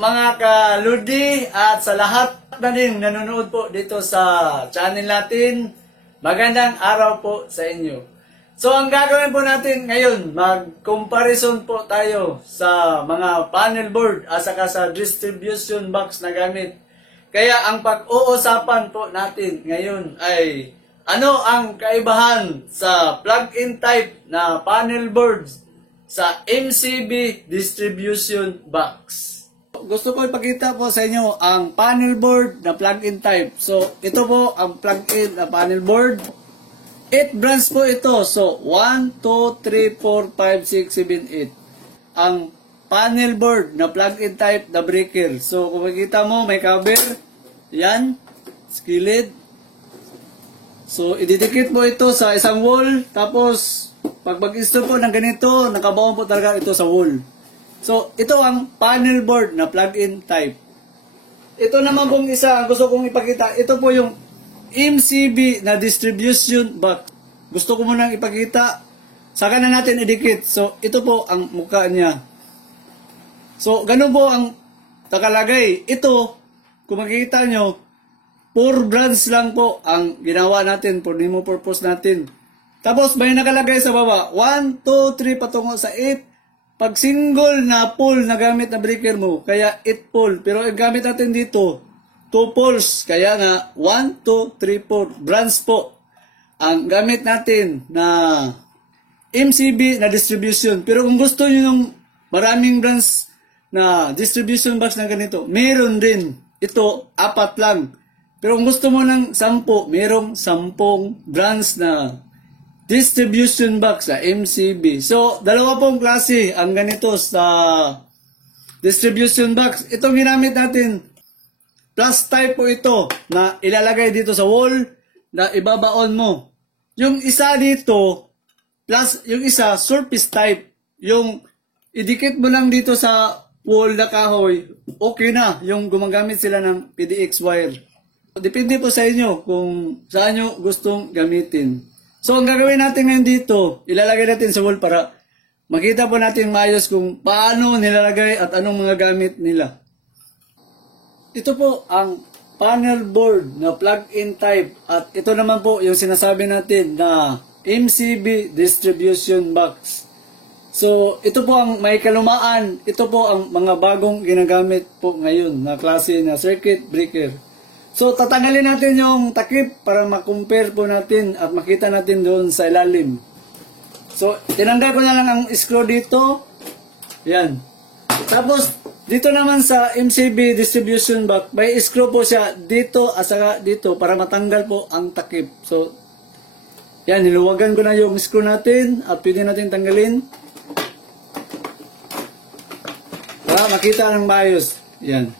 mga kaludi at sa lahat na din nanonood po dito sa channel natin. Magandang araw po sa inyo. So ang gagawin po natin ngayon, mag-comparison po tayo sa mga panel board at saka sa distribution box na gamit. Kaya ang pag-uusapan po natin ngayon ay ano ang kaibahan sa plug-in type na panel boards sa MCB distribution box. Gusto ko ipakita po sa inyo ang panel board na plug-in type. So, ito po ang plug-in na panel board. 8 brands po ito. So, 1, 2, 3, 4, 5, 6, 7, 8. Ang panel board na plug-in type na breaker. So, kung makikita mo, may cover. Yan. Skillet. So, ididikit mo ito sa isang wall. Tapos, pag mag-install po ng ganito, nakabaon po talaga ito sa wall. So, ito ang panel board na plug-in type. Ito naman pong isa, gusto kong ipakita. Ito po yung MCB na distribution box. Gusto ko munang ipakita. Saka na natin idikit. So, ito po ang mukha niya. So, ganun po ang nakalagay. Ito, kung makikita nyo, 4 brands lang po ang ginawa natin for demo purpose natin. Tapos may nakalagay sa baba, 1, 2, 3 patungo sa 8. Pag single na pole na gamit na breaker mo, kaya 8 pole. Pero ang gamit natin dito, 2 poles. Kaya nga, 1, 2, 3, 4 brands po ang gamit natin na MCB na distribution. Pero kung gusto nyo ng maraming brands na distribution box na ganito, meron din. Ito, 4 lang. Pero kung gusto mo ng 10, merong 10 brands na distribution box sa MCB. So, dalawa pong klase ang ganito sa distribution box. Itong ginamit natin, plus type po ito na ilalagay dito sa wall na ibabaon mo. Yung isa dito, plus yung isa, surface type. Yung idikit mo lang dito sa wall na kahoy, okay na. Yung gumagamit sila ng PDX wire. Depende po sa inyo kung saan nyo gustong gamitin. So, ang gagawin natin ngayon dito, ilalagay natin sa wall para makita po natin maayos kung paano nilalagay at anong mga gamit nila. Ito po ang panel board na plug-in type at ito naman po yung sinasabi natin na MCB distribution box. So, ito po ang may kalumaan, ito po ang mga bagong ginagamit po ngayon na klase na circuit breaker. So, tatanggalin natin yung takip para makompare po natin at makita natin doon sa ilalim. So, tinanggal ko na lang ang screw dito. Yan. Tapos, dito naman sa MCB distribution box, may screw po siya dito at saka dito para matanggal po ang takip. So, yan, niluwagan ko na yung screw natin at pwede natin tanggalin. Para makita ng maayos. Yan.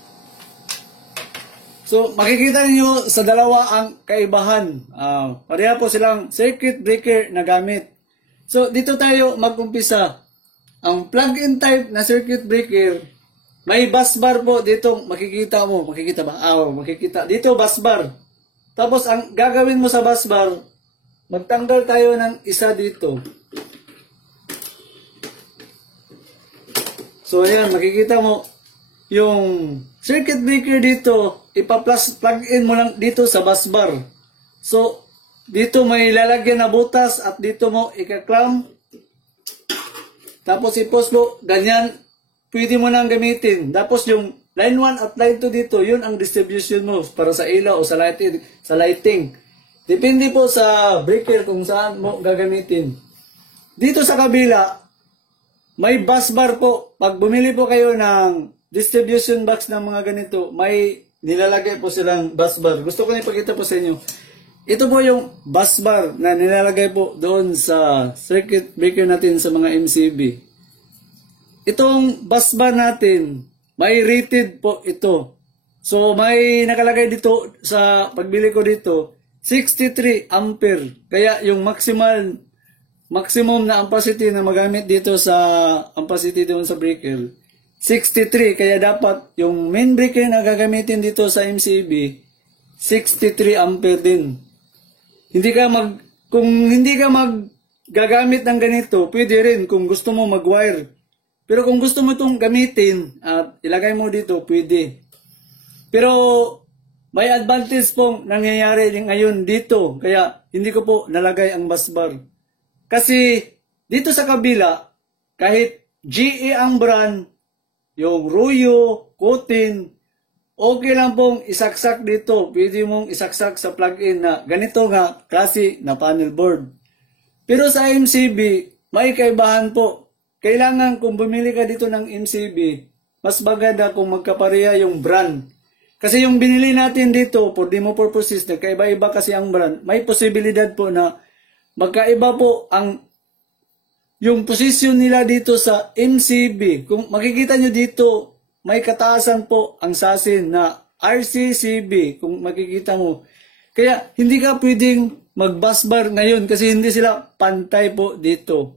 So, makikita niyo sa dalawa ang kaibahan. Pareha po silang circuit breaker na gamit. So, dito tayo mag-umpisa. Ang plug-in type na circuit breaker, may bus bar po dito. Makikita mo. Makikita ba? Makikita. Dito, bus bar. Tapos, ang gagawin mo sa bus bar, magtanggal tayo ng isa dito. So, ayan. Makikita mo yung circuit breaker dito, plug-in mo lang dito sa bus bar. So, dito may lalagyan na butas at dito mo ika-clamp. Tapos i-post mo, ganyan, pwede mo nang gamitin. Tapos yung line 1 at line 2 dito, yun ang distribution mo para sa ilaw o sa lighting. Depende po sa breaker kung saan mo gagamitin. Dito sa kabila, may bus bar po. Pag bumili po kayo ng distribution box ng mga ganito, may nilalagay po silang bus bar. Gusto ko na ipakita po sa inyo. Ito po yung bus bar na nilalagay po doon sa circuit breaker natin sa mga MCB. Itong bus bar natin, may rated po ito. So, may nakalagay dito sa pagbili ko dito, 63 ampere. Kaya yung maximum na ampacity na magamit dito sa ampacity doon sa breaker, 63, kaya dapat yung main breaker na gagamitin dito sa MCB, 63 ampere din. Kung hindi ka gagamit ng ganito, pwede rin kung gusto mo mag-wire. Pero kung gusto mo itong gamitin at ilagay mo dito, pwede. Pero may advantage pong nangyayari din ngayon dito, kaya hindi ko po nalagay ang busbar. Kasi dito sa kabila, kahit GE ang brand, yung Ruyo, Kotin, okay lang pong isaksak dito. Pwede mong isaksak sa plug-in na ganito nga klase na panel board. Pero sa MCB, may kaibahan po. Kailangan kung bumili ka dito ng MCB, mas maganda kung magkapareha yung brand. Kasi yung binili natin dito for demo purposes, nagkaiba-iba kasi ang brand, may posibilidad po na magkaiba po ang yung posisyon nila dito sa MCB. Kung makikita nyo dito, may kataasan po ang sasin na RCCB, kung makikita mo. Kaya hindi ka pwedeng mag-busbar ngayon kasi hindi sila pantay po dito.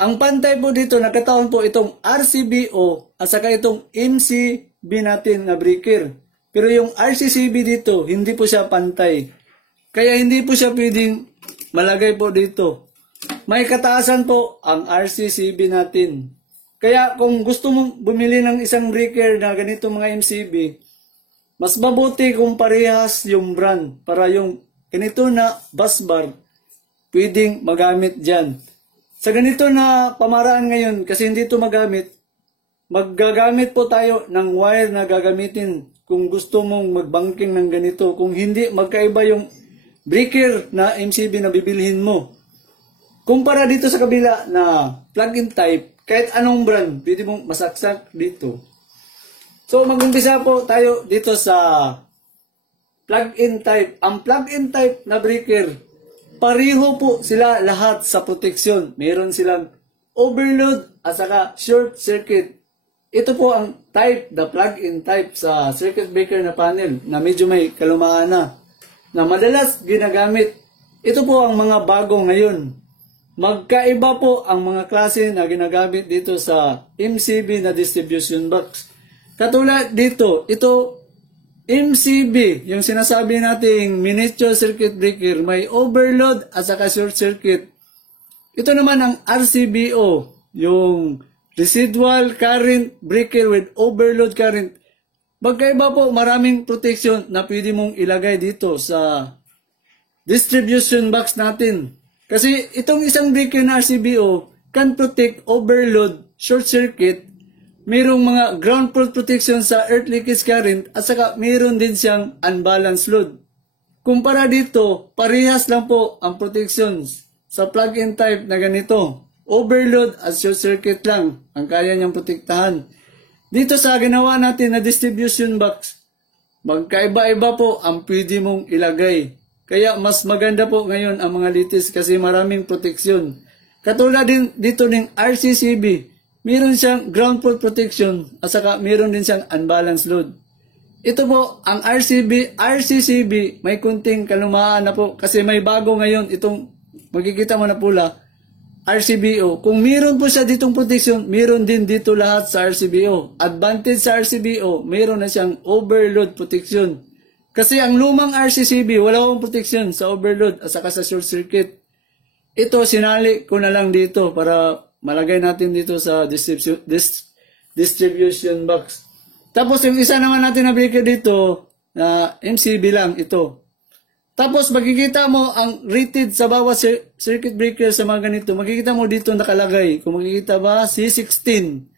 Ang pantay po dito, nakataon po itong RCBO at saka itong MCB natin na breaker. Pero yung RCCB dito, hindi po siya pantay. Kaya hindi po siya pwedeng malagay po dito. May kataasan po ang RCCB natin. Kaya kung gusto mong bumili ng isang breaker na ganito mga MCB, mas mabuti kung parehas yung brand para yung ganito na busbar, pwedeng magamit dyan. Sa ganito na pamaraan ngayon, kasi hindi ito magamit, maggagamit po tayo ng wire na gagamitin kung gusto mong magbanking ng ganito. Kung hindi, magkaiba yung breaker na MCB na bibilhin mo. Kumpara dito sa kabila na plug-in type, kahit anong brand, pwede mong masaksak dito. So, mag-umpisa po tayo dito sa plug-in type. Ang plug-in type na breaker, pareho po sila lahat sa proteksyon. Meron silang overload at saka short circuit. Ito po ang type, the plug-in type sa circuit breaker na panel na medyo may kalumaan na madalas ginagamit. Ito po ang mga bago ngayon. Magkaiba po ang mga klase na ginagamit dito sa MCB na distribution box. Katulad dito, ito MCB, yung sinasabi nating miniature circuit breaker, may overload at saka short circuit. Ito naman ang RCBO, yung residual current breaker with overload current. Magkaiba po, maraming protection na pwede mong ilagay dito sa distribution box natin. Kasi itong isang breaker na RCBO can protect overload, short circuit, mayroong mga ground fault protection sa earth leakage current at saka mayroon din siyang unbalanced load. Kumpara dito, parehas lang po ang protections sa plug-in type na ganito. Overload at short circuit lang ang kaya niyang protektahan. Dito sa ginawa natin na distribution box, magkaiba-iba po ang pwede mong ilagay. Kaya mas maganda po ngayon ang mga latest kasi maraming proteksyon. Katulad din dito ng RCCB, meron siyang ground fault protection at saka meron din siyang unbalanced load. Ito po, ang RCCB, may kunting kalumaan na po kasi may bago ngayon itong makikita mo na pula, RCBO. Kung meron po siya ditong protection, meron din dito lahat sa RCBO. Advantage sa RCBO, meron na siyang overload protection. Kasi ang lumang RCCB, wala akong protection sa overload at saka sa short circuit. Ito, sinali ko na lang dito para malagay natin dito sa distribution box. Tapos yung isa naman natin na breaker dito, na MCB lang, ito. Tapos makikita mo ang rated sa bawat circuit breaker sa mga ganito. Makikita mo dito nakalagay. Kung makikita ba, C16.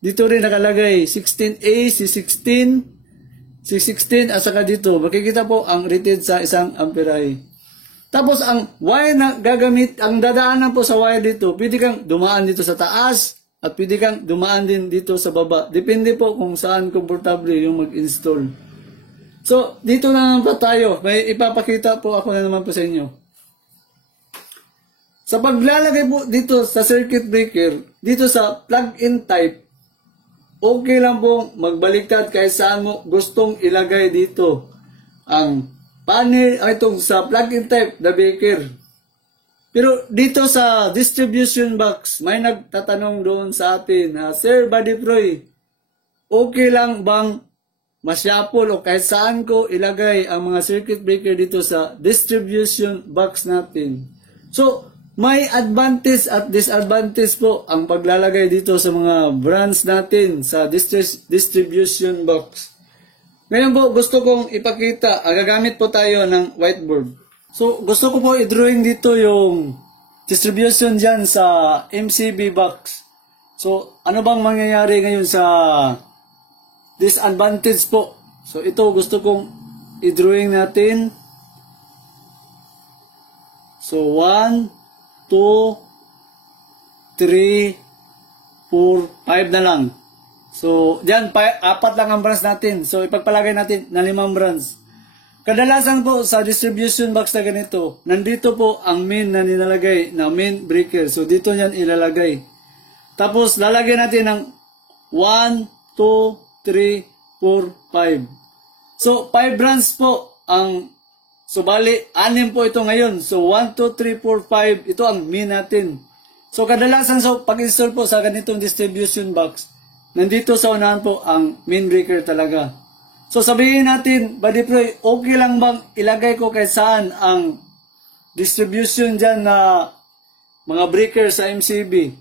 Dito rin nakalagay, 16A, C16 at saka dito, makikita po ang rated sa 1 ampere. Tapos ang wire na gagamit, ang dadaanan po sa wire dito, pwede kang dumaan dito sa taas at pwede kang dumaan din dito sa baba. Depende po kung saan komportable yung mag-install. So, dito na naman po tayo. May ipapakita po ako na naman po sa inyo. Sa paglalagay po dito sa circuit breaker, dito sa plug-in type, okay lang po magbaliktad kahit saan mo gustong ilagay dito ang panel, itong sa plug-in type na breaker. Pero dito sa distribution box, may nagtatanong doon sa atin, Sir Buddy Proy, okay lang bang masyapol o kahit saan ko ilagay ang mga circuit breaker dito sa distribution box natin? So, May advantage at disadvantage po ang paglalagay dito sa mga brands natin sa distribution box. Ngayon po, gusto kong ipakita, gagamit po tayo ng whiteboard. So, gusto ko po i-drawing dito yung distribution dyan sa MCB box. So, ano bang mangyayari ngayon sa disadvantage po? So, ito gusto kong i-drawing natin. So, 1, 2, 3, 4, 5 na lang. So, diyan, 4 lang ang branch natin. So, ipagpalagay natin na 5 branch. Kadalasan po sa distribution box na ganito, nandito po ang main na nilalagay na main breaker. So, dito niyan ilalagay. Tapos, lalagyan natin ng 1, 2, 3, 4, 5. So, 5 branch po ang, so, bali, 6 po ito ngayon. So, 1, 2, 3, 4, 5, ito ang main natin. So, kadalasan so, pag-install po sa ganitong distribution box, nandito sa unahan po ang main breaker talaga. So sabihin natin, Buddy Proy, okay lang bang ilagay ko kay saan ang distribution dyan na mga breaker sa MCB?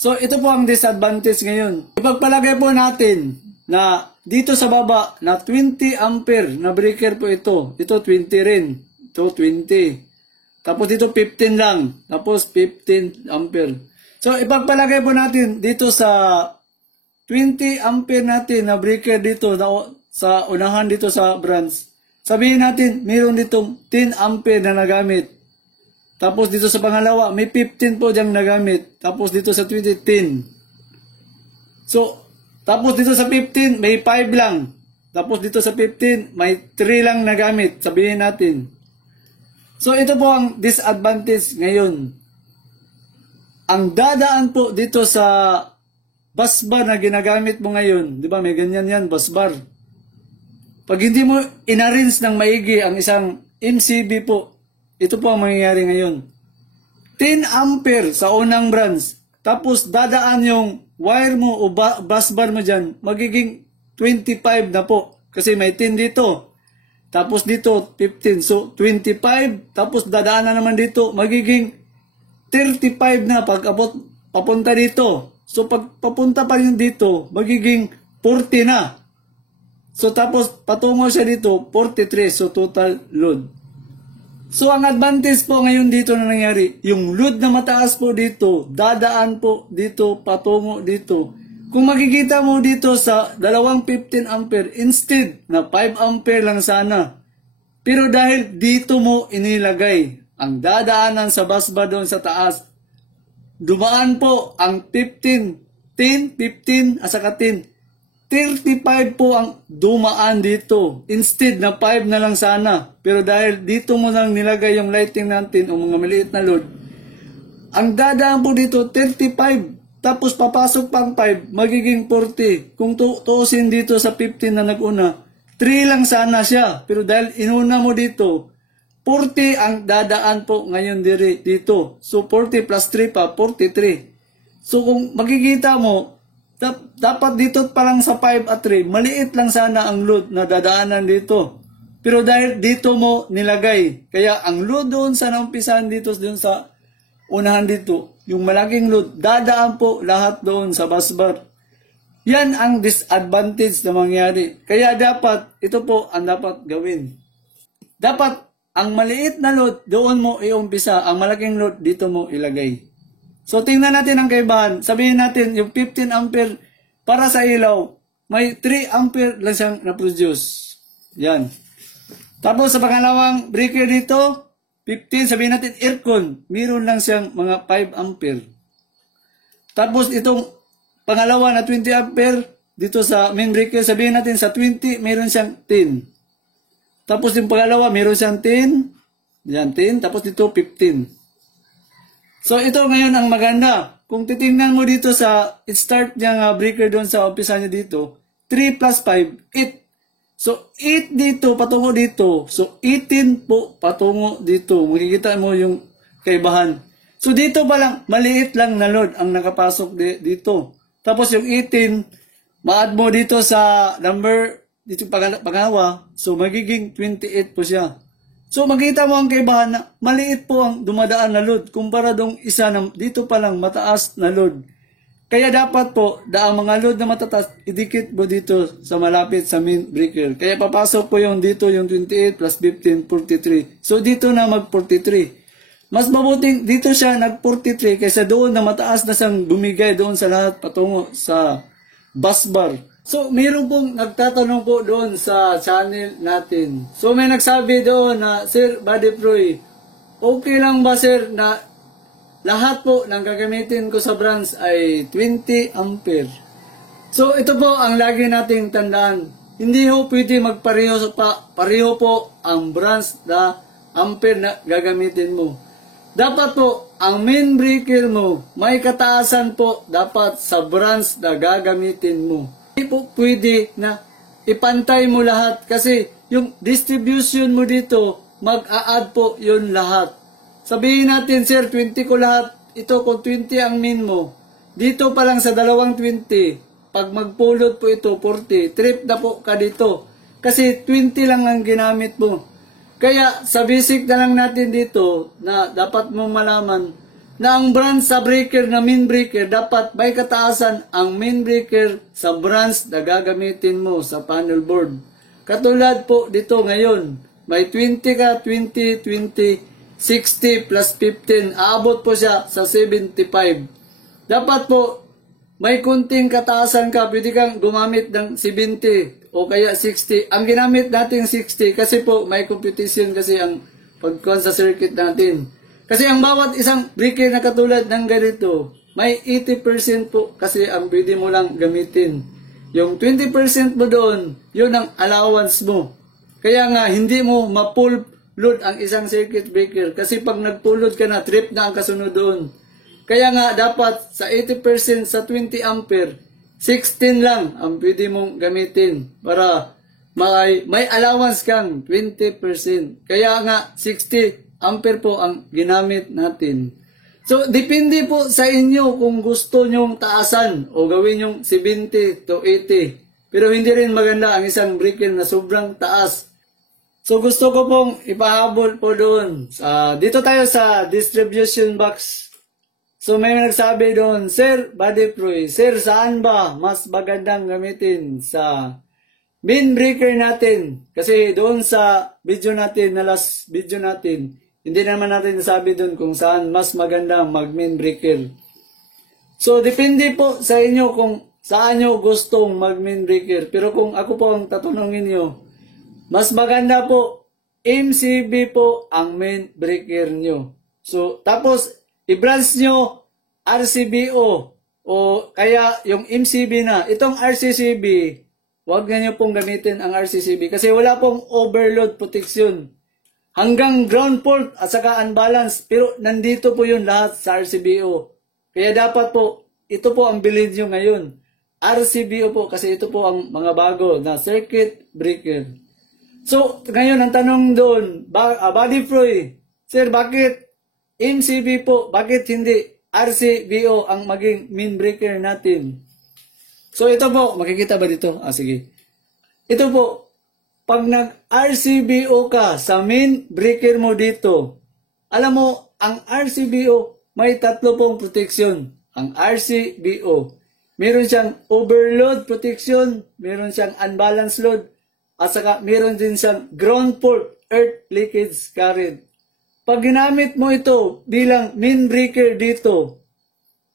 So ito po ang disadvantage ngayon. Ipagpalagay po natin na dito sa baba na 20 ampere na breaker po ito. Ito 20 rin. Ito 20. Tapos dito 15 lang. Tapos 15 ampere. So ipagpalagay po natin dito sa 20 ampere natin na breaker dito sa unahan dito sa branch. Sabihin natin, mayroon dito 10 ampere na nagamit. Tapos dito sa pangalawa, may 15 po diyang nagamit. Tapos dito sa 20, 10. So, tapos dito sa 15, may 5 lang. Tapos dito sa 15, may 3 lang nagamit. Sabihin natin. So, ito po ang disadvantage ngayon. Ang dadaan po dito sa busbar na ginagamit mo ngayon, di ba may ganyan yan, busbar. Pag hindi mo inarrange ng maigi ang isang MCB po, ito po ang mangyayari ngayon. 10 ampere sa unang branch, tapos dadaan yung wire mo o busbar mo dyan, magiging 25 na po. Kasi may 10 dito. Tapos dito, 15. So, 25. Tapos dadaan na naman dito, magiging 35 na pag abot papunta dito. So, pag papunta pa rin dito, magiging 40 na. So, tapos, patungo siya dito, 43. So, total load. So, ang advantage po ngayon dito na nangyari, yung load na mataas po dito, dadaan po dito, patungo dito. Kung makikita mo dito sa dalawang 15 ampere, instead na 5 ampere lang sana. Pero dahil dito mo inilagay, ang dadaanan sa busbar doon sa taas, dumaan po ang 15, 10, 15, at saka 10. 35 po ang dumaan dito. Instead na 5 na lang sana. Pero dahil dito mo lang nilagay yung lighting natin o mga maliit na load, ang dadaan po dito 35. Tapos papasok pang 5, magiging 40. Kung tuusin dito sa 15 na nag-una, 3 lang sana siya. Pero dahil inuna mo dito, 40 ang dadaan po ngayon dito. So 40 plus 3 pa, 43. So kung makikita mo, dapat dito pa lang sa 5 at 3, maliit lang sana ang load na dadaanan dito. Pero dahil dito mo nilagay, kaya ang load doon sa naumpisahan dito, doon sa unahan dito, yung malaking load, dadaan po lahat doon sa busbar. Yan ang disadvantage na mangyari. Kaya dapat, ito po ang dapat gawin. Dapat, ang maliit na load, doon mo iumpisa. Ang malaking load, dito mo ilagay. So, tingnan natin ang kaibahan. Sabihin natin, yung 15 ampere para sa ilaw, may 3 ampere lang siyang na-produce. Yan. Tapos, sa pangalawang breaker dito, 15, sabihin natin aircon, meron lang siyang mga 5 ampere. Tapos, itong pangalawa na 20 ampere, dito sa main breaker, sabihin natin sa 20, meron siyang 10. Tapos yung pangalawa, meron siyang 10. Yan, 10. Tapos dito, 15. So, ito ngayon ang maganda. Kung titingnan mo dito sa start niyang breaker doon sa umpisa niya dito, 3 plus 5, 8. So, 8 dito, patungo dito. So, 18 po, patungo dito. Makikita mo yung kaibahan. So, dito pa lang, maliit lang na load ang nakapasok dito. Tapos yung 18, ma-add mo dito sa number, dito pangalawa, so magiging 28 po siya. So makita mo ang kaibahan na maliit po ang dumadaan na load kumpara dong isa na dito pa lang mataas na load. Kaya dapat po, ang mga load na matataas, idikit mo dito sa malapit sa main breaker. Kaya papasok po yung dito yung 28 plus 15, 43. So dito na mag 43. Mas mabuting dito siya nag 43 kaysa doon na mataas na siyang bumigay doon sa lahat patungo sa bus bar. So mayroon pong nagtatanong po doon sa channel natin. So may nagsabi doon na, Sir Buddy Proy, okay lang ba sir na lahat po ng gagamitin ko sa branch ay 20 ampere. So ito po ang lagi nating tandaan. Hindi ho pwede magpareho pareho po ang branch na ampere na gagamitin mo. Dapat po ang main breaker mo may kataasan po dapat sa branch na gagamitin mo. Hindi po pwede na ipantay mo lahat kasi yung distribution mo dito mag-a-add po yun lahat. Sabihin natin, sir, 20 ko lahat. Ito kung 20 ang min mo. Dito pa lang sa dalawang 20, pag magpulot po ito, 40. Trip na po ka dito. Kasi 20 lang ang ginamit mo. Kaya sa basic na lang natin dito na dapat mong malaman na ang branch sa breaker na min breaker dapat may kataasan ang min breaker sa branch na gagamitin mo sa panel board. Katulad po dito ngayon, may 20 ka, 20, 20, 60 plus 15, aabot po siya sa 75. Dapat po, may kunting kataasan ka, pwede kang gumamit ng 70 o kaya 60. Ang ginamit natin 60 kasi po may competition kasi ang pagkuhan sa circuit natin. Kasi ang bawat isang breaker na katulad ng ganito, may 80% po kasi ang pwede mo lang gamitin. Yung 20% mo doon, yun ang allowance mo. Kaya nga, hindi mo ma-pull load ang isang circuit breaker kasi pag nagpulot ka na, trip na ang kasunod doon. Kaya nga dapat sa 80% sa 20 ampere, 16 lang ang pwede mong gamitin para may allowance kang 20%. Kaya nga 60 ampere po ang ginamit natin. So depende po sa inyo kung gusto nyong taasan o gawin yung 70 to 80. Pero hindi rin maganda ang isang breaker na sobrang taas. So gusto ko pong ipahabol po doon. Dito tayo sa distribution box. So may nagsabi doon, Sir Buddy Proy, Sir saan ba mas magandang gamitin sa main breaker natin? Kasi doon sa video natin, na last video natin, hindi naman natin nasabi doon kung saan mas magandang mag main breaker. So depende po sa inyo kung saan nyo gustong mag main breaker. Pero kung ako po ang tatanungin nyo, mas maganda po, MCB po ang main breaker nyo. So, tapos, i-branch nyo RCBO o kaya yung MCB na. Itong RCCB, huwag na nyo pong gamitin ang RCCB kasi wala pong overload protection. Hanggang ground fault at saka unbalance. Pero nandito po yun lahat sa RCBO. Kaya dapat po, ito po ang bilhin nyo ngayon. RCBO po kasi ito po ang mga bago na circuit breaker. So, ngayon ang tanong doon, Buddy Proy, Sir, bakit MCB po, bakit hindi RCBO ang maging main breaker natin? So, ito po, makikita ba dito? Sige. Ito po, pag nag-RCBO ka sa main breaker mo dito, alam mo, ang RCBO, may tatlo pong protection. Ang RCBO, meron siyang overload protection, meron siyang unbalanced load, at saka meron din siyang ground fault earth leakage current. Pag ginamit mo ito bilang main breaker dito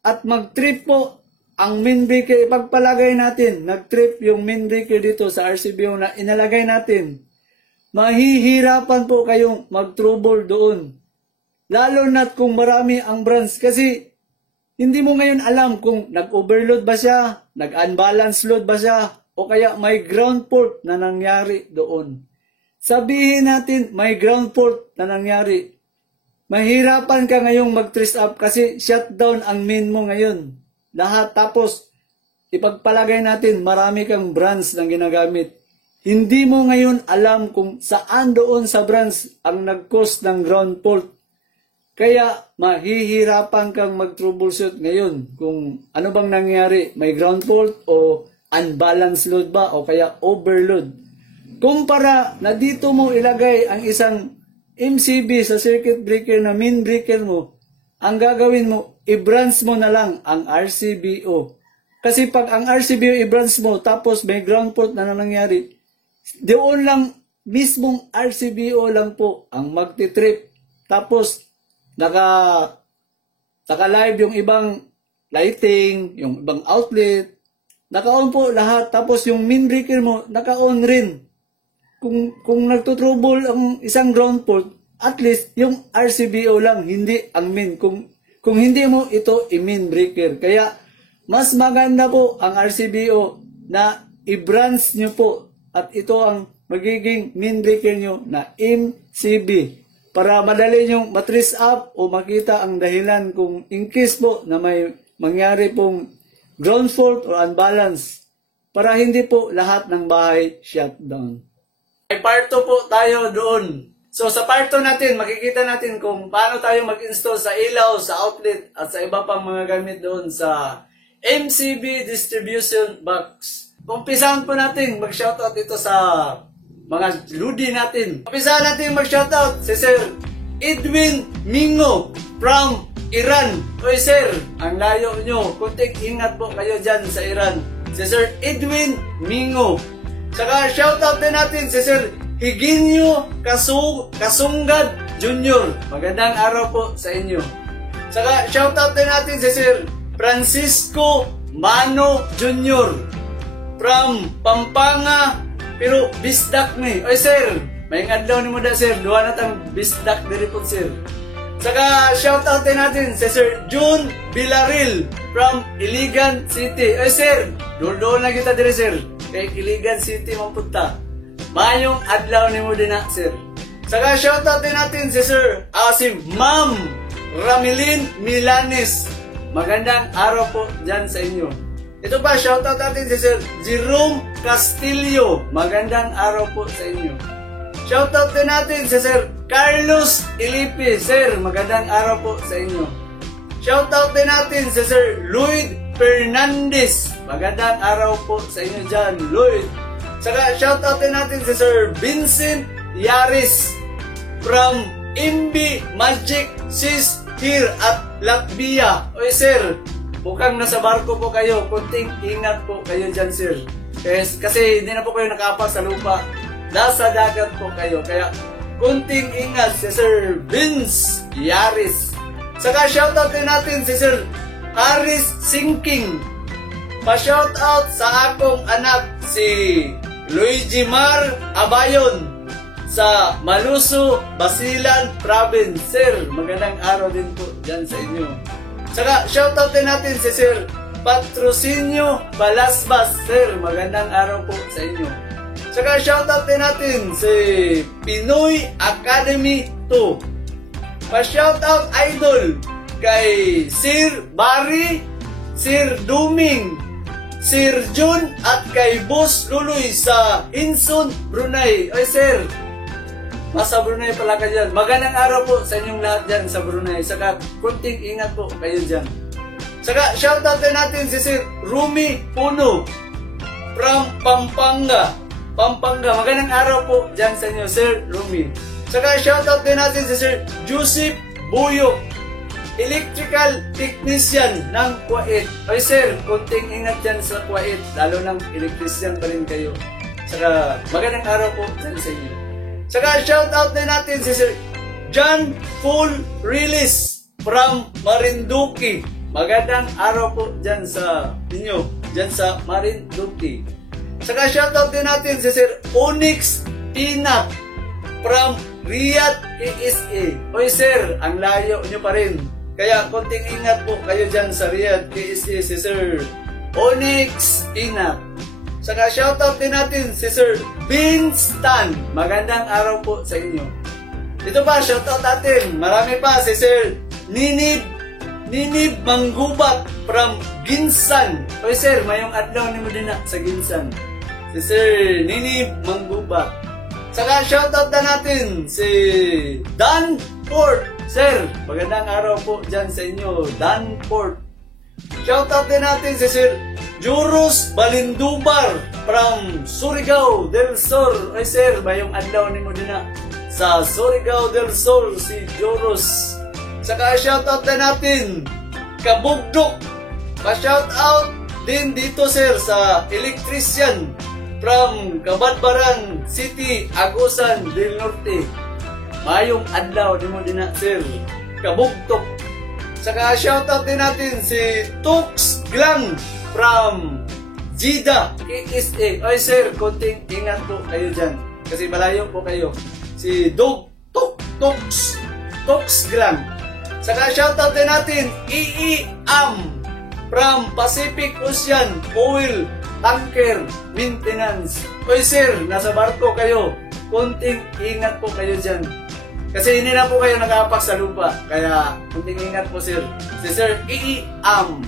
at mag-trip po ang main breaker, ipagpalagay natin, nag-trip yung main breaker dito sa RCBO na inalagay natin, mahihirapan po kayong mag-trouble doon. Lalo na't kung marami ang branch kasi hindi mo ngayon alam kung nag-overload ba siya, nag-unbalance load ba siya, o kaya may ground fault na nangyari doon. Sabihin natin may ground fault na nangyari. Mahirapan ka ngayong mag-trace up kasi shutdown ang main mo ngayon. Lahat tapos ipagpalagay natin marami kang branch na ginagamit. Hindi mo ngayon alam kung saan doon sa branch ang nag-cause ng ground fault. Kaya mahihirapan kang mag-troubleshoot ngayon kung ano bang nangyari. May ground fault o unbalanced load ba o kaya overload. Kumpara na dito mo ilagay ang isang MCB sa circuit breaker na main breaker mo, ang gagawin mo, i-branch mo na lang ang RCBO. Kasi pag ang RCBO i-branch mo, tapos may ground fault na nangyari, doon lang, mismong RCBO lang po ang magti-trip. Tapos, naka-live yung ibang lighting, yung ibang outlet, naka-on po lahat. Tapos yung main breaker mo, naka-on rin. Kung nagtutrouble ang isang ground fault, at least yung RCBO lang, hindi ang main. Kung hindi mo ito i-main breaker. Kaya mas maganda po ang RCBO na i-branch nyo po. At ito ang magiging main breaker nyo na MCB. Para madali nyo matrace up o makita ang dahilan kung in case po na may mangyari pong ground fault or unbalance. Para hindi po lahat ng bahay shutdown. May part 2 po tayo doon. So sa part 2 natin, makikita natin kung paano tayo mag-install sa ilaw, sa outlet, at sa iba pang mga gamit doon sa MCB distribution box. Umpisahan po natin mag-shoutout ito sa mga ludi natin. Umpisahan natin mag-shoutout si Sir Edwin Mingo from Iran. Oy sir, ang layo nyo. Kunting ingat po kayo dyan sa Iran. Si Sir Edwin Mingo. Saka shoutout din natin si Sir Higinio Kasungad Jr. Magandang araw po sa inyo. Saka shoutout din natin si Sir Francisco Mano Jr. from Pampanga, pero bisdak ni. Oy sir, may adlaw ni mo da sir, duha na tang bisdak diri po sir. Saka shoutout din natin si Sir June Villaril from Iligan City. Oy sir, doon na kita diri sir. Kay Iligan City mapunta. Mayong adlaw ni mo din na, sir. Saka shoutout din natin si Sir si Ma'am Ramilin Milanes. Magandang araw po dyan sa inyo. Ito pa, shoutout natin si Sir Jerome Castillo. Magandang araw po sa inyo. Shoutout din natin si Sir Carlos Ilipi. Sir, magandang araw po sa inyo. Shoutout din natin si Sir Lloyd Fernandez. Magandang araw po sa inyo dyan, Lloyd. Saka shoutout din natin si Sir Vincent Yaris from MB Magic Sis here at Latvia. Oy sir, mukhang nasa barko po kayo. Kunting ingat po kayo dyan sir. Kasi hindi na po kayo nakapa sa lupa. Nasa dagat po kayo. Kaya kunting ingat si Sir Vince Yaris. Saka shoutout din natin si Sir Haris Sinking. Pa-shoutout sa akong anak si Luigi Mar Abayon sa Maluso, Basilan Province. Sir, magandang araw din po dyan sa inyo. Saka shoutout din natin si Sir Patrocinio Balasbas. Sir, magandang araw po sa inyo. Saka shoutout din natin si Pinoy Academy 2. Pa-shoutout idol kay Sir Barry, Sir Duming, Sir Jun at kay Boss Luloy sa Insun, Brunei. Oy sir, nasa Brunei pala ka dyan. Magandang araw po sa inyong lahat dyan sa Brunei. Saka kunting ingat po kayo dyan. Saka shoutout din natin si Sir Rumi Puno from Pampanga. Magandang araw po dyan sa inyo Sir Rumi. Saka shoutout din natin si Sir Joseph Buyok, electrical technician ng Kuwait. Oy sir, kunting ingat dyan sa Kuwait, lalo ng electrician pa rin kayo. Saka magandang araw po dyan sa inyo. Saka shoutout din natin si Sir John Full Release from Marinduque. Magandang araw po dyan sa inyo, dyan sa Marinduque. Saka shoutout din natin si Sir Onyx Pinap from Riyadh, KSA. Oy sir, ang layo nyo pa rin. Kaya konting ingat po kayo dyan sa Riyadh, KSA, si Sir Onyx Pinap. Saka shoutout din natin si Sir Vince Tan. Magandang araw po sa inyo. Ito pa, shoutout natin. Marami pa, si Sir Ninib Manggubat from Ginsan. Oy sir, mayong adlaw ni mo din na sa Ginsan. Si Sir Ninib Manggubat. Saka shoutout na natin si Dan Port. Sir, magandang araw po dyan sa inyo, Dan Port. Shoutout din natin si Sir Juros Balindubar from Surigao del Sur. Ay sir, mayong adlaw ni mo din na sa Surigao del Sur, si Joros. Saka shoutout na natin Kabugdok. Pa-shoutout din dito sir sa electrician from Kabadbaran City, Agusan del Norte. Mayong adlaw di mo din na sir Kabugdok. Saka shoutout din natin si Tux Glang from Jeddah, KSA. Oy sir, konting ingat po kayo dyan kasi malayo po kayo. Si Tux Glang. Saka shoutout din natin Am from Pacific Ocean Oil Tanker Maintenance. Oy sir, nasa barko kayo. Konting ingat po kayo dyan. Kasi hindi na po kayo nakapak sa lupa. Kaya konting ingat po sir. Si Sir Am.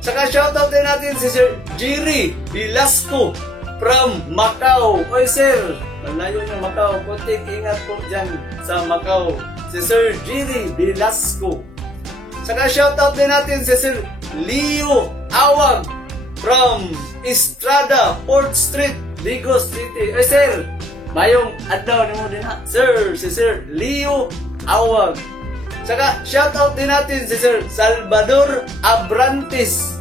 Saka shoutout din natin si Sir Jerry Velasco from Macau. Oy sir, malayo ng Macau. Konting ingat po dyan sa Macau. Si Sir Jerry Velasco. Saka shoutout din natin si Sir Leo Awag from Estrada, 4th Street, Digos City. Oy sir, mayong adlaw ni mo din ha, sir, si Sir Leo Awag. Saka shoutout din natin si Sir Salvador Abrantes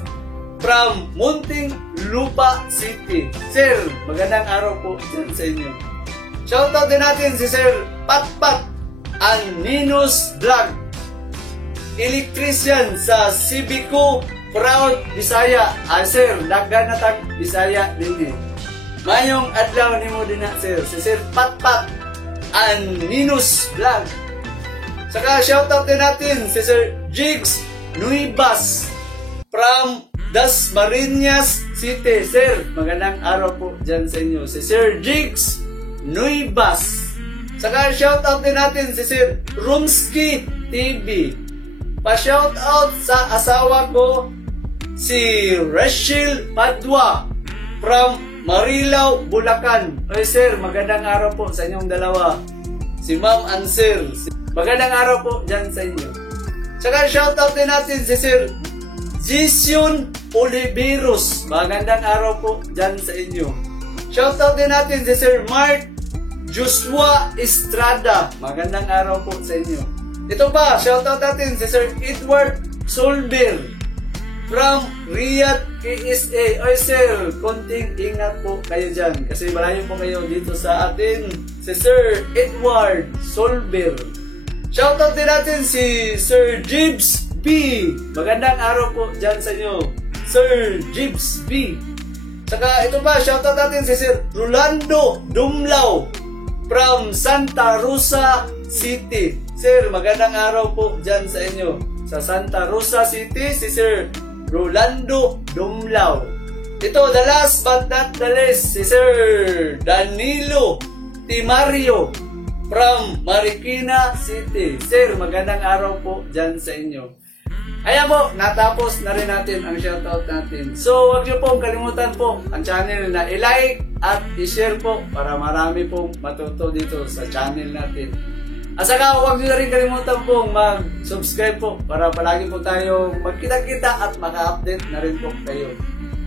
from Munting Lupa City. Sir, magandang araw po dyan sa inyo. Shoutout din natin si Sir Patpat and Ninus Vlog, electrician sa Civico Proud Bisaya. Sir, nagganatag Bisaya din. Mayong adlaw ni mo din na sir, si Sir Patpat and Ninus Vlog. Saka shoutout din natin si Sir Jigs Nuibas from Dasmariñas City. Sir, magandang araw po dyan sa inyo. Si Sir Jigs Nuibas. Saka shoutout din natin si Sir Rumsky TV. Pa-shoutout sa asawa ko, si Rachel Padua from Marilao, Bulacan. Oy sir, magandang araw po sa inyong dalawa. Si Ma'am and Sir, magandang araw po dyan sa inyo. Saka shoutout din natin si Sir Jason Oliveros. Magandang araw po dyan sa inyo. Shoutout din natin si Sir Mark Joshua Estrada. Magandang araw po sa inyo. Ito pa, shoutout natin si Sir Edward Solber from Riyadh, KSA. Oy sir, konting ingat po kayo dyan kasi malayo po kayo dito sa atin. Si Sir Edward Solber. Shoutout din natin si Sir Jibs B. Magandang araw po dyan sa inyo, Sir Jibs B. Saka ito pa, shoutout natin si Sir Rolando Dumlao from Santa Rosa City. Sir, magandang araw po dyan sa inyo. Sa Santa Rosa City, si Sir Rolando Dumlao. Ito, the last but not the least, si Sir Danilo Timario from Marikina City. Sir, magandang araw po dyan sa inyo. Ayan po, natapos na rin natin ang shoutout natin. So, huwag niyo pong kalimutan po ang channel na i-like at i-share po para marami pong matuto dito sa channel natin. At saka huwag niyo na rin kalimutan pong mag-subscribe po para palagi po tayong magkita-kita at maka-update na rin po kayo.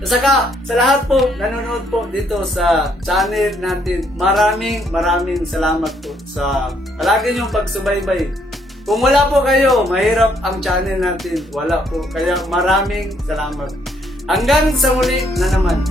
At saka sa lahat po nanonood po dito sa channel natin, maraming salamat po sa palagi niyong pagsubaybay. Kung wala po kayo, mahirap ang channel natin. Wala po. Kaya maraming salamat. Hanggang sa muli na naman.